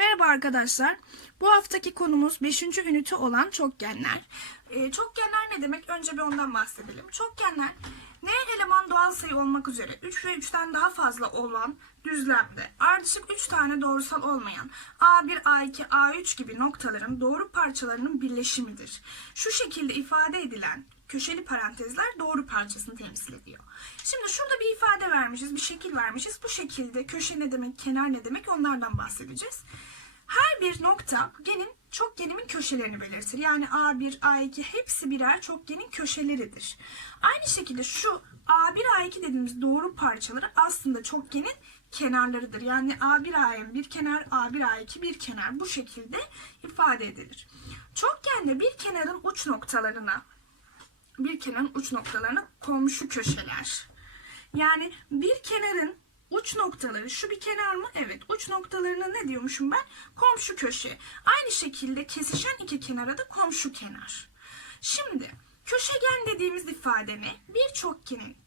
Merhaba arkadaşlar. Bu haftaki konumuz 5. ünite olan çokgenler. Ee, çokgenler ne demek? Önce bir ondan bahsedelim. Çokgenler n eleman doğal sayı olmak üzere 3 ve 3'ten daha fazla olan düzlemde ardışık 3 tane doğrusal olmayan A1, A2, A3 gibi noktaların doğru parçalarının birleşimidir. Şu şekilde ifade edilen köşeli parantezler doğru parçasını temsil ediyor. Şimdi şurada bir ifade vermişiz, bir şekil vermişiz. Bu şekilde köşe ne demek, kenar ne demek onlardan bahsedeceğiz. Her bir nokta genin çokgenimin köşelerini belirtir. Yani A1, A2 hepsi birer çokgenin köşeleridir. Aynı şekilde şu A1, A2 dediğimiz doğru parçaları aslında çokgenin kenarlarıdır. Yani A1, AN bir kenar, A1, A2 bir kenar bu şekilde ifade edilir. Çokgende bir kenarın uç noktalarına bir kenarın uç noktalarına komşu köşeler. Yani bir kenarın uç noktaları şu bir kenar mı? Evet. Uç noktalarına ne diyormuşum ben? Komşu köşe. Aynı şekilde kesişen iki kenara da komşu kenar. Şimdi köşegen dediğimiz ifade ne? Bir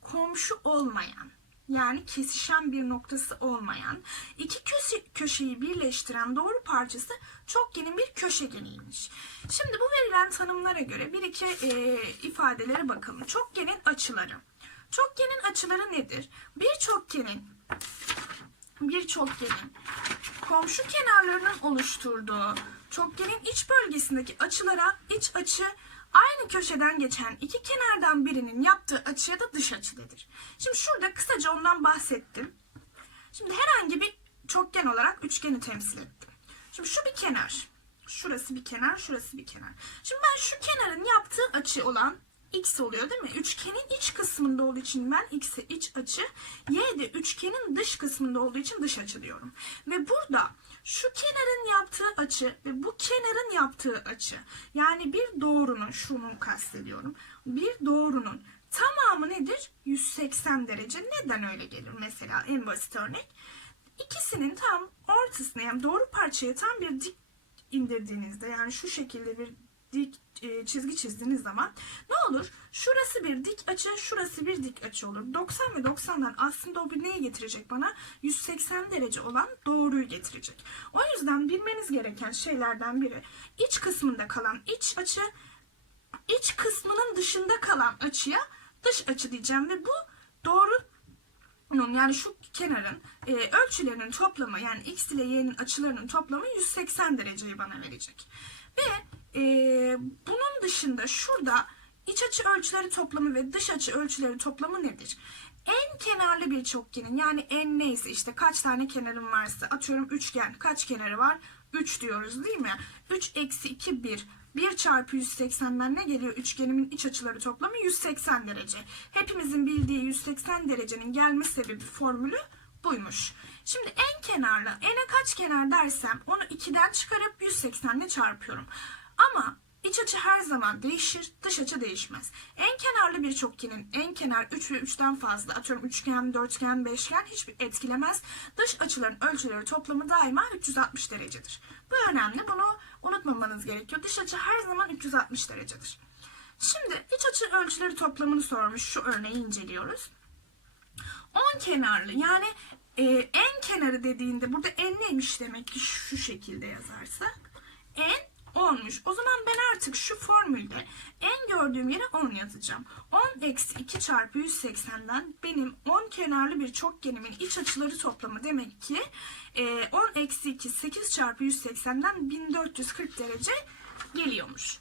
komşu olmayan yani kesişen bir noktası olmayan iki köşe, köşeyi birleştiren doğru parçası çokgenin bir köşegeniymiş. Şimdi bu verilen tanımlara göre bir iki e, ifadelere bakalım. Çokgenin açıları. Çokgenin açıları nedir? Bir çokgenin bir çokgenin komşu kenarlarının oluşturduğu çokgenin iç bölgesindeki açılara iç açı aynı köşeden geçen iki kenardan birinin yaptığı açıya da dış açı denir. Şimdi şurada kısaca ondan bahsettim. Şimdi herhangi bir çokgen olarak üçgeni temsil ettim. Şimdi şu bir kenar. Şurası bir kenar, şurası bir kenar. Şimdi ben şu kenarın yaptığı açı olan x oluyor değil mi? Üçgenin iç kısmında olduğu için ben x'e iç açı, y de üçgenin dış kısmında olduğu için dış açı diyorum. Ve burada şu kenarın yaptığı açı ve bu kenarın yaptığı açı yani bir doğrunun şunu kastediyorum. Bir doğrunun tamamı nedir? 180 derece. Neden öyle gelir mesela en basit örnek? İkisinin tam ortasına yani doğru parçaya tam bir dik indirdiğinizde yani şu şekilde bir dik e, çizgi çizdiğiniz zaman ne olur? Şurası bir dik açı, şurası bir dik açı olur. 90 ve 90'dan aslında o bir neye getirecek bana? 180 derece olan doğruyu getirecek. O yüzden bilmeniz gereken şeylerden biri iç kısmında kalan iç açı, iç kısmının dışında kalan açıya dış açı diyeceğim ve bu doğru yani şu kenarın e, ölçülerinin toplamı yani x ile y'nin açılarının toplamı 180 dereceyi bana verecek. Ve e, bunun dışında şurada iç açı ölçüleri toplamı ve dış açı ölçüleri toplamı nedir? En kenarlı bir çokgenin yani en neyse işte kaç tane kenarım varsa atıyorum üçgen kaç kenarı var? 3 diyoruz değil mi? 3 eksi 2 1. 1 çarpı 180'den ne geliyor? Üçgenimin iç açıları toplamı 180 derece. Hepimizin bildiği 180 derecenin gelme sebebi formülü buymuş. Şimdi en kenarlı, ene kaç kenar dersem onu 2'den çıkarıp 180 ile çarpıyorum. Ama iç açı her zaman değişir, dış açı değişmez. En kenarlı bir çokgenin en kenar 3 ve 3'ten fazla atıyorum üçgen, dörtgen, beşgen hiçbir etkilemez. Dış açıların ölçüleri toplamı daima 360 derecedir. Bu önemli. Bunu unutmamanız gerekiyor. Dış açı her zaman 360 derecedir. Şimdi iç açı ölçüleri toplamını sormuş. Şu örneği inceliyoruz. 10 kenarlı yani e, en kenarı dediğinde burada en neymiş demek ki şu şekilde yazarsak. En 10'muş. O zaman ben artık şu formülde en gördüğüm yere 10 yazacağım. 10 eksi 2 çarpı 180'den benim 10 kenarlı bir çokgenimin iç açıları toplamı demek ki e, 10 eksi 2 8 çarpı 180'den 1440 derece geliyormuş.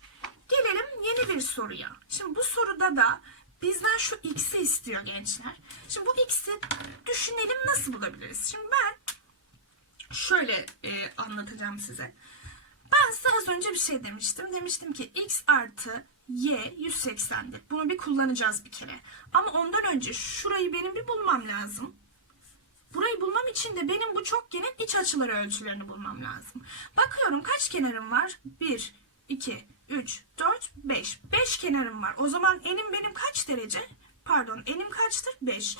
Gelelim yeni bir soruya. Şimdi bu soruda da bizden şu x'i istiyor gençler. Şimdi bu x'i düşünelim nasıl bulabiliriz? Şimdi ben şöyle e, anlatacağım size. Ben size az önce bir şey demiştim. Demiştim ki x artı y 180'dir. Bunu bir kullanacağız bir kere. Ama ondan önce şurayı benim bir bulmam lazım. Burayı bulmam için de benim bu çokgenin iç açıları ölçülerini bulmam lazım. Bakıyorum kaç kenarım var? 1, 2, 3, 4, 5. 5 kenarım var. O zaman enim benim kaç derece? Pardon enim kaçtır? 5.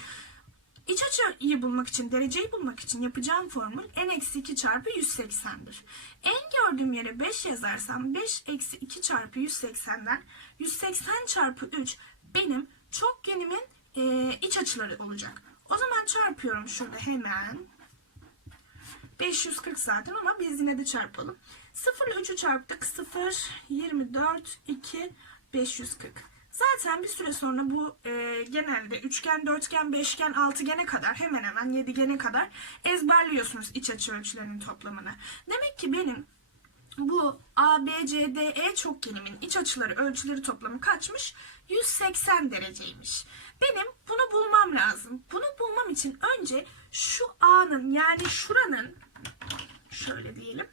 İç açıyı bulmak için, dereceyi bulmak için yapacağım formül n eksi 2 çarpı 180'dir. En gördüğüm yere 5 yazarsam 5 eksi 2 çarpı 180'den 180 çarpı 3 benim çokgenimin e, iç açıları olacak. O zaman çarpıyorum şurada hemen. 540 zaten ama biz yine de çarpalım. 0 ile 3'ü çarptık. 0, 24, 2, 540. Zaten bir süre sonra bu e, genelde üçgen, dörtgen, beşgen, altıgene kadar hemen hemen yedigene kadar ezberliyorsunuz iç açı ölçülerinin toplamını. Demek ki benim bu ABCDE çokgenimin iç açıları ölçüleri toplamı kaçmış? 180 dereceymiş. Benim bunu bulmam lazım. Bunu bulmam için önce şu A'nın yani şuranın şöyle diyelim.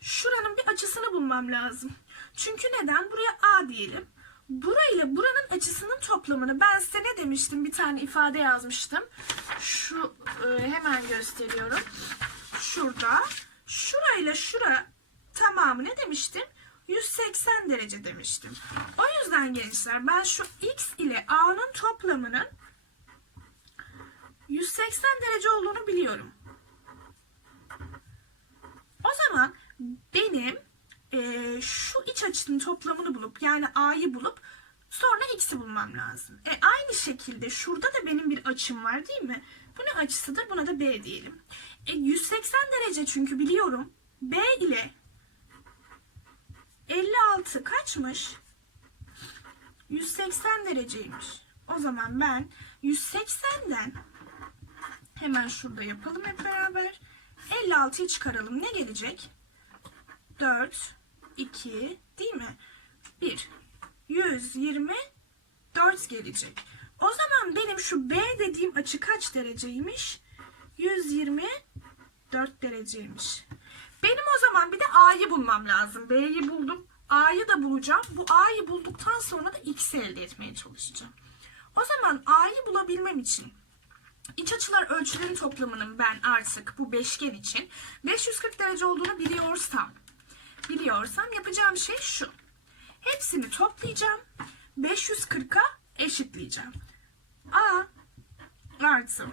Şuranın bir açısını bulmam lazım. Çünkü neden? Buraya A diyelim. Burayla buranın açısının toplamını ben size ne demiştim? Bir tane ifade yazmıştım. Şu e, hemen gösteriyorum. Şurada. Şurayla şura tamamı ne demiştim? 180 derece demiştim. O yüzden gençler ben şu x ile a'nın toplamının 180 derece olduğunu biliyorum. O zaman benim eee, şu iç açının toplamını bulup yani a'yı bulup sonra x'i bulmam lazım. E aynı şekilde şurada da benim bir açım var değil mi? Bu ne açısıdır? Buna da b diyelim. E 180 derece çünkü biliyorum. b ile 56 kaçmış? 180 dereceymiş. O zaman ben 180'den hemen şurada yapalım hep beraber. 56'yı çıkaralım. Ne gelecek? 4, 2 değil mi? 1. 124 gelecek. O zaman benim şu B dediğim açı kaç dereceymiş? 124 dereceymiş. Benim o zaman bir de A'yı bulmam lazım. B'yi buldum. A'yı da bulacağım. Bu A'yı bulduktan sonra da X'i elde etmeye çalışacağım. O zaman A'yı bulabilmem için İç açılar ölçüleri toplamının ben artık bu beşgen için 540 derece olduğunu biliyorsam biliyorsam yapacağım şey şu. Hepsini toplayacağım. 540'a eşitleyeceğim. A artı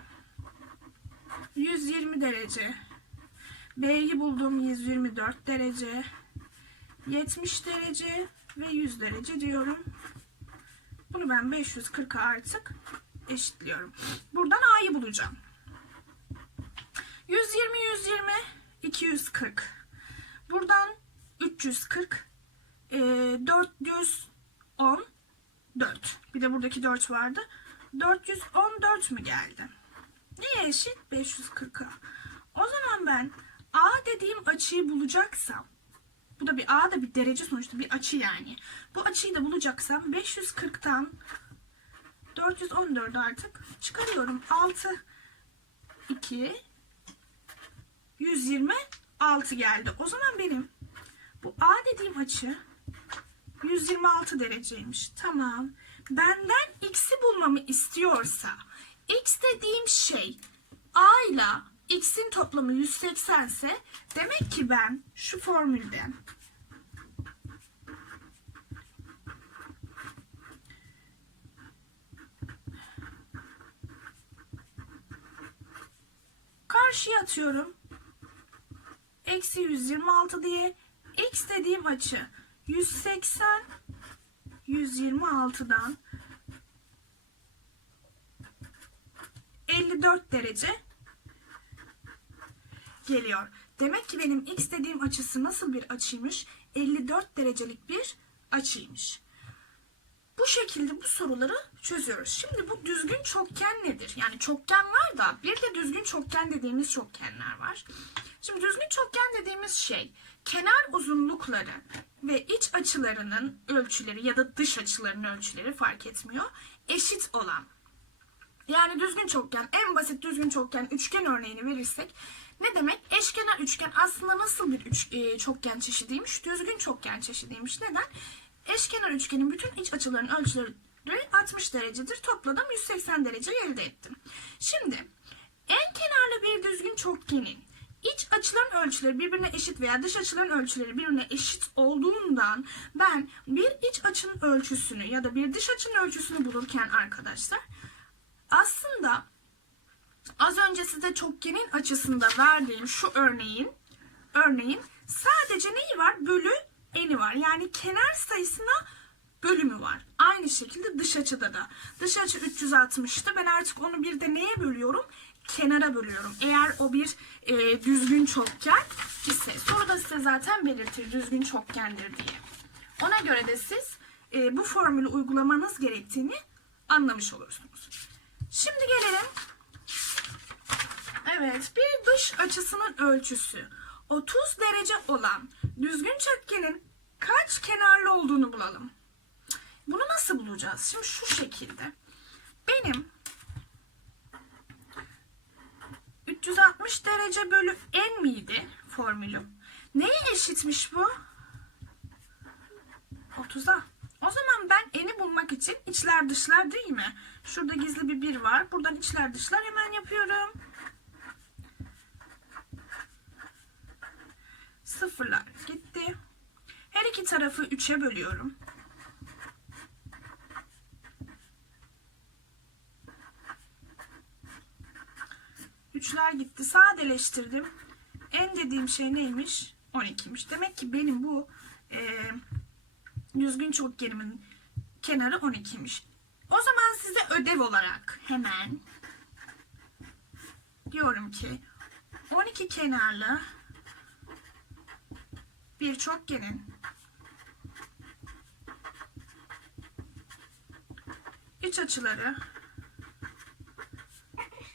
120 derece. B'yi buldum 124 derece. 70 derece ve 100 derece diyorum. Bunu ben 540'a artık eşitliyorum. Buradan A'yı bulacağım. 120, 120, 240. Buradan 340, e, 414. Bir de buradaki 4 vardı. 414 mü geldi? Neye eşit? 540'a. O zaman ben A dediğim açıyı bulacaksam bu da bir A da bir derece sonuçta bir açı yani. Bu açıyı da bulacaksam 540'tan 414 artık çıkarıyorum. 6 2 126 geldi. O zaman benim bu A dediğim açı 126 dereceymiş. Tamam. Benden x'i bulmamı istiyorsa x dediğim şey A ile x'in toplamı 180 ise demek ki ben şu formülden karşıya atıyorum. Eksi 126 diye x dediğim açı 180 126'dan 54 derece geliyor. Demek ki benim x dediğim açısı nasıl bir açıymış? 54 derecelik bir açıymış. Bu şekilde bu soruları çözüyoruz. Şimdi bu düzgün çokgen nedir? Yani çokgen var da bir de düzgün çokgen dediğimiz çokgenler var. Şimdi düzgün çokgen dediğimiz şey kenar uzunlukları ve iç açılarının ölçüleri ya da dış açılarının ölçüleri fark etmiyor. Eşit olan yani düzgün çokgen, en basit düzgün çokgen üçgen örneğini verirsek ne demek? Eşkenar üçgen aslında nasıl bir üç, e, çokgen çeşidiymiş? Düzgün çokgen çeşidiymiş. Neden? Eşkenar üçgenin bütün iç açılarının ölçüleri 60 derecedir. Topladım 180 derece elde ettim. Şimdi en kenarlı bir düzgün çokgenin iç açıların ölçüleri birbirine eşit veya dış açıların ölçüleri birbirine eşit olduğundan ben bir iç açının ölçüsünü ya da bir dış açının ölçüsünü bulurken arkadaşlar aslında az önce size çokgenin açısında verdiğim şu örneğin örneğin sadece neyi var? Bölü eni var. Yani kenar sayısına bölümü var. Aynı şekilde dış açıda da. Dış açı 360'tı. Ben artık onu bir de neye bölüyorum? Kenara bölüyorum. Eğer o bir e, düzgün çokgen ise. Soruda size zaten belirtir düzgün çokgendir diye. Ona göre de siz e, bu formülü uygulamanız gerektiğini anlamış olursunuz. Şimdi gelelim. Evet, bir dış açısının ölçüsü 30 derece olan düzgün çokgenin kaç kenarlı olduğunu bulalım. Bunu nasıl bulacağız? Şimdi şu şekilde. Benim 360 derece bölü n miydi formülüm? Neye eşitmiş bu? 30'a. O zaman ben n'i bulmak için içler dışlar değil mi? Şurada gizli bir 1 var. Buradan içler dışlar hemen yapıyorum. Sıfırlar gitti. Her iki tarafı 3'e bölüyorum. Üçler gitti. Sadeleştirdim. En dediğim şey neymiş? 12'miş. Demek ki benim bu e, düzgün çokgenimin kenarı 12'miş. O zaman size ödev olarak hemen diyorum ki 12 kenarlı bir çokgenin iç açıları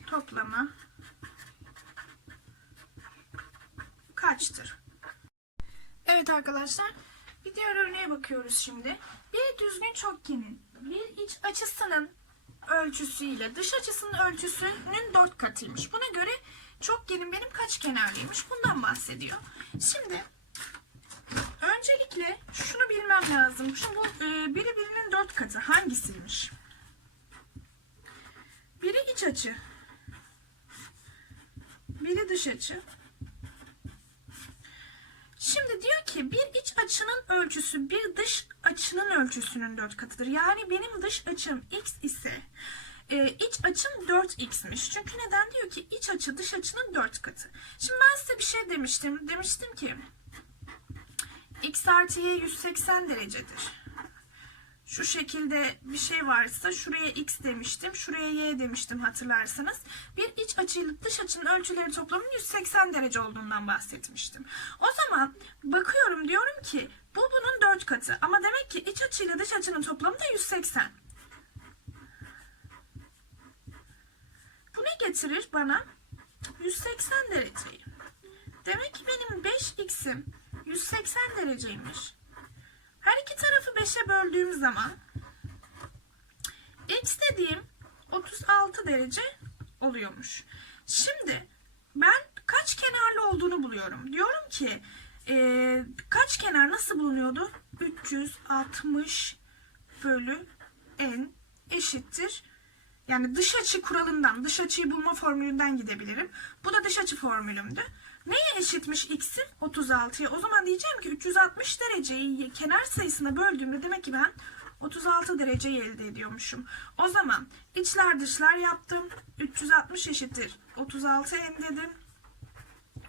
toplamı kaçtır? Evet arkadaşlar bir diğer örneğe bakıyoruz şimdi. Bir düzgün çokgenin bir iç açısının ölçüsüyle dış açısının ölçüsünün dört katıymış. Buna göre çokgenin benim kaç kenarlıymış bundan bahsediyor. Şimdi öncelikle şunu bilmem lazım. Şimdi bu e, biri birinin dört katı hangisiymiş? Biri iç açı. Biri dış açı. Şimdi diyor ki bir iç açının ölçüsü bir dış açının ölçüsünün dört katıdır. Yani benim dış açım x ise e, iç açım 4x'miş. Çünkü neden diyor ki iç açı dış açının dört katı. Şimdi ben size bir şey demiştim. Demiştim ki x artı y 180 derecedir. Şu şekilde bir şey varsa şuraya x demiştim, şuraya y demiştim hatırlarsanız. Bir iç açıyla dış açının ölçüleri toplamının 180 derece olduğundan bahsetmiştim. O zaman bakıyorum diyorum ki bu bunun 4 katı ama demek ki iç açıyla dış açının toplamı da 180. Bu ne getirir bana? 180 dereceyi. Demek ki benim 5x'im 180 dereceymiş. Her iki tarafı 5'e böldüğüm zaman x dediğim 36 derece oluyormuş. Şimdi ben kaç kenarlı olduğunu buluyorum. Diyorum ki e, kaç kenar nasıl bulunuyordu? 360 bölü n eşittir. Yani dış açı kuralından, dış açıyı bulma formülünden gidebilirim. Bu da dış açı formülümdü. Neye eşitmiş x'im? 36'ya. O zaman diyeceğim ki 360 dereceyi kenar sayısına böldüğümde demek ki ben 36 dereceyi elde ediyormuşum. O zaman içler dışlar yaptım. 360 eşittir. 36 n dedim.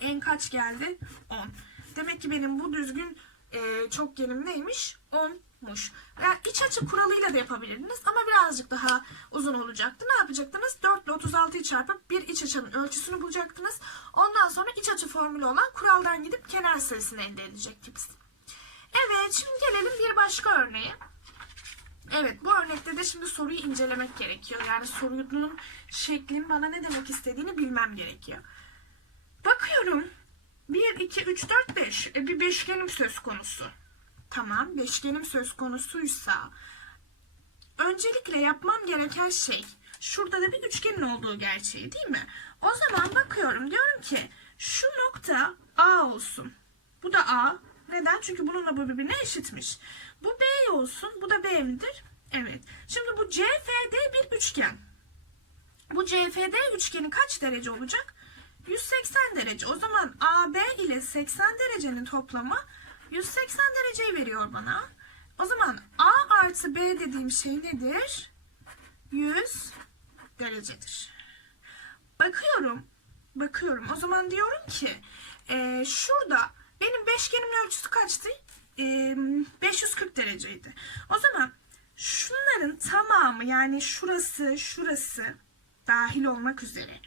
En kaç geldi? 10. Demek ki benim bu düzgün e, çokgenim neymiş? 10'muş. Yani iç açı kuralıyla da yapabilirdiniz ama birazcık daha uzun olacaktı. Ne yapacaktınız? 4 ile 36'yı çarpıp bir iç açının ölçüsünü bulacaktınız. Ondan sonra iç açı formülü olan kuraldan gidip kenar sayısını elde edecektiniz. Evet şimdi gelelim bir başka örneğe. Evet bu örnekte de şimdi soruyu incelemek gerekiyor. Yani sorunun şeklin bana ne demek istediğini bilmem gerekiyor. Bakıyorum 1, 2, 3, 4, 5. E, bir beşgenim söz konusu. Tamam beşgenim söz konusuysa öncelikle yapmam gereken şey şurada da bir üçgenin olduğu gerçeği değil mi? O zaman bakıyorum diyorum ki şu nokta A olsun. Bu da A. Neden? Çünkü bununla bu birbirine eşitmiş. Bu B olsun. Bu da B midir? Evet. Şimdi bu CFD bir üçgen. Bu CFD üçgeni kaç derece olacak? 180 derece. O zaman AB ile 80 derecenin toplamı 180 dereceyi veriyor bana. O zaman A artı B dediğim şey nedir? 100 derecedir. Bakıyorum. Bakıyorum. O zaman diyorum ki e, şurada benim beşgenimin ölçüsü kaçtı? E, 540 dereceydi. O zaman şunların tamamı yani şurası, şurası dahil olmak üzere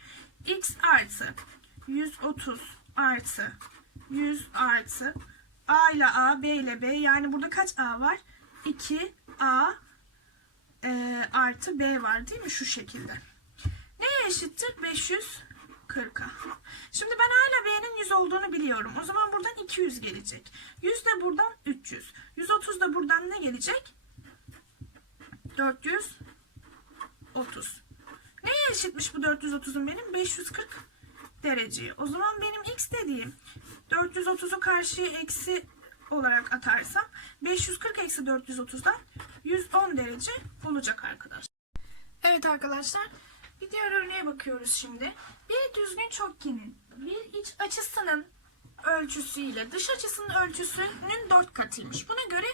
x artı 130 artı 100 artı a ile a b ile b yani burada kaç a var? 2a e, artı b var değil mi şu şekilde. Neye eşittir? 540'a. Şimdi ben a ile b'nin 100 olduğunu biliyorum. O zaman buradan 200 gelecek. 100 de buradan 300. 130 da buradan ne gelecek? 430. Neye eşitmiş bu 430'un benim? 540 dereceye. O zaman benim x dediğim 430'u karşıya eksi olarak atarsam 540 eksi 430'dan 110 derece olacak arkadaşlar. Evet arkadaşlar bir diğer örneğe bakıyoruz şimdi. Bir düzgün çokgenin bir iç açısının ölçüsü ile dış açısının ölçüsünün 4 katıymış. Buna göre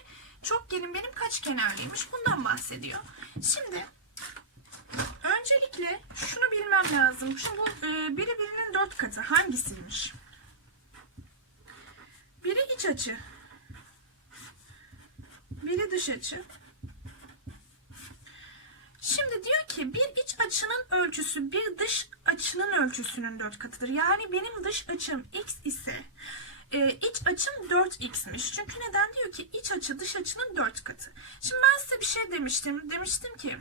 çokgenin benim kaç kenarlıymış bundan bahsediyor. Şimdi öncelikle şunu bilmem lazım. Şimdi bu e, biri birinin 4 katı hangisiymiş? Biri iç açı. Biri dış açı. Şimdi diyor ki bir iç açının ölçüsü bir dış açının ölçüsünün 4 katıdır. Yani benim dış açım x ise e, iç açım 4x'miş. Çünkü neden diyor ki iç açı dış açının 4 katı. Şimdi ben size bir şey demiştim. Demiştim ki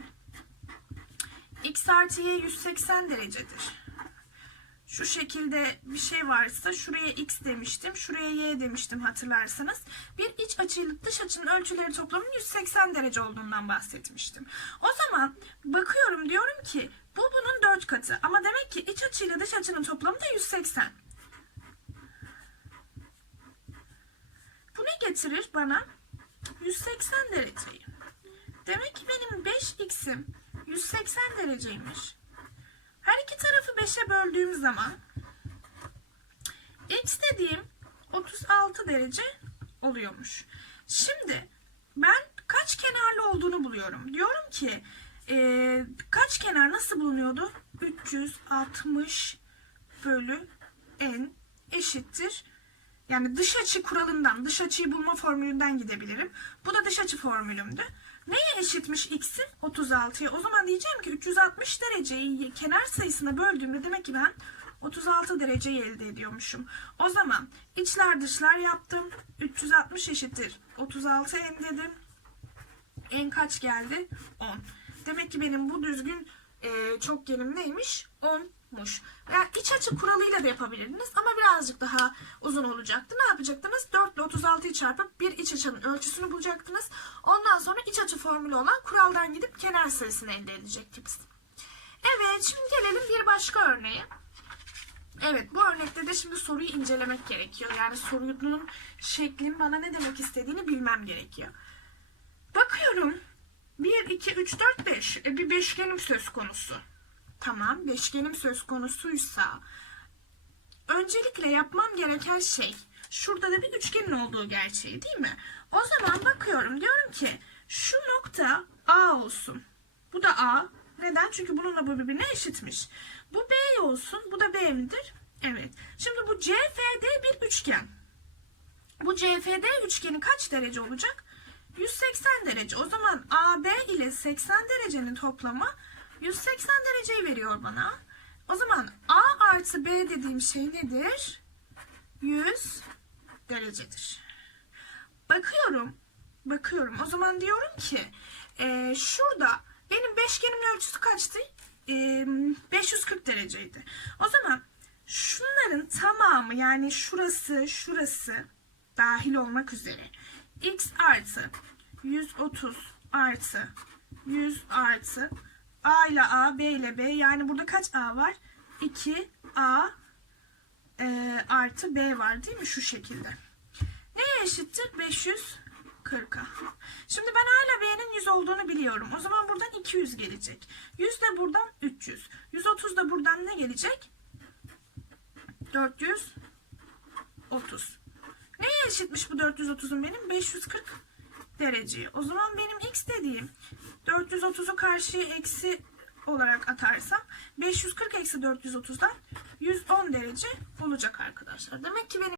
x artı y 180 derecedir. Şu şekilde bir şey varsa şuraya x demiştim, şuraya y demiştim hatırlarsanız. Bir iç açıyla dış açının ölçüleri toplamının 180 derece olduğundan bahsetmiştim. O zaman bakıyorum diyorum ki bu bunun 4 katı ama demek ki iç açıyla dış açının toplamı da 180. Bu ne getirir bana? 180 dereceyi. Demek ki benim 5x'im 180 dereceymiş. Her iki tarafı 5'e böldüğüm zaman x dediğim 36 derece oluyormuş. Şimdi ben kaç kenarlı olduğunu buluyorum. Diyorum ki eee, kaç kenar nasıl bulunuyordu? 360 bölü n eşittir. Yani dış açı kuralından, dış açıyı bulma formülünden gidebilirim. Bu da dış açı formülümdü. Neye eşitmiş x'im? 36'ya. O zaman diyeceğim ki 360 dereceyi kenar sayısına böldüğümde demek ki ben 36 dereceyi elde ediyormuşum. O zaman içler dışlar yaptım. 360 eşittir. 36 en dedim. En kaç geldi? 10. Demek ki benim bu düzgün e, çokgenim neymiş? 10'muş. Yani iç açı kuralıyla da yapabilirdiniz ama birazcık daha uzun olacaktı. Ne yapacaktınız? 4 ile 36'yı çarpıp bir iç açının ölçüsünü bulacaktınız. Ondan sonra iç açı formülü olan kuraldan gidip kenar sayısını elde edecektiniz. Evet şimdi gelelim bir başka örneğe. Evet bu örnekte de şimdi soruyu incelemek gerekiyor. Yani sorunun şeklin bana ne demek istediğini bilmem gerekiyor. Bakıyorum. 1, 2, 3, 4, 5. E, bir beşgenim söz konusu. Tamam beşgenim söz konusuysa öncelikle yapmam gereken şey şurada da bir üçgenin olduğu gerçeği değil mi? O zaman bakıyorum diyorum ki şu nokta A olsun. Bu da A. Neden? Çünkü bununla bu birbirine eşitmiş. Bu B olsun. Bu da B midir? Evet. Şimdi bu CFD bir üçgen. Bu CFD üçgeni kaç derece olacak? 180 derece. O zaman AB ile 80 derecenin toplamı 180 dereceyi veriyor bana. O zaman A artı B dediğim şey nedir? 100 derecedir. Bakıyorum. Bakıyorum. O zaman diyorum ki e, şurada benim beşgenimin ölçüsü kaçtı? E, 540 dereceydi. O zaman şunların tamamı yani şurası şurası dahil olmak üzere x artı 130 artı 100 artı a ile a b ile b yani burada kaç a var? 2a e, artı b var değil mi şu şekilde. Neye eşittir? 540'a. Şimdi ben a ile b'nin 100 olduğunu biliyorum. O zaman buradan 200 gelecek. 100 de buradan 300. 130 da buradan ne gelecek? 430. Neye eşitmiş bu 430'un benim? 540 derece. O zaman benim x dediğim 430'u karşıya eksi olarak atarsam 540 eksi 430'dan 110 derece olacak arkadaşlar. Demek ki benim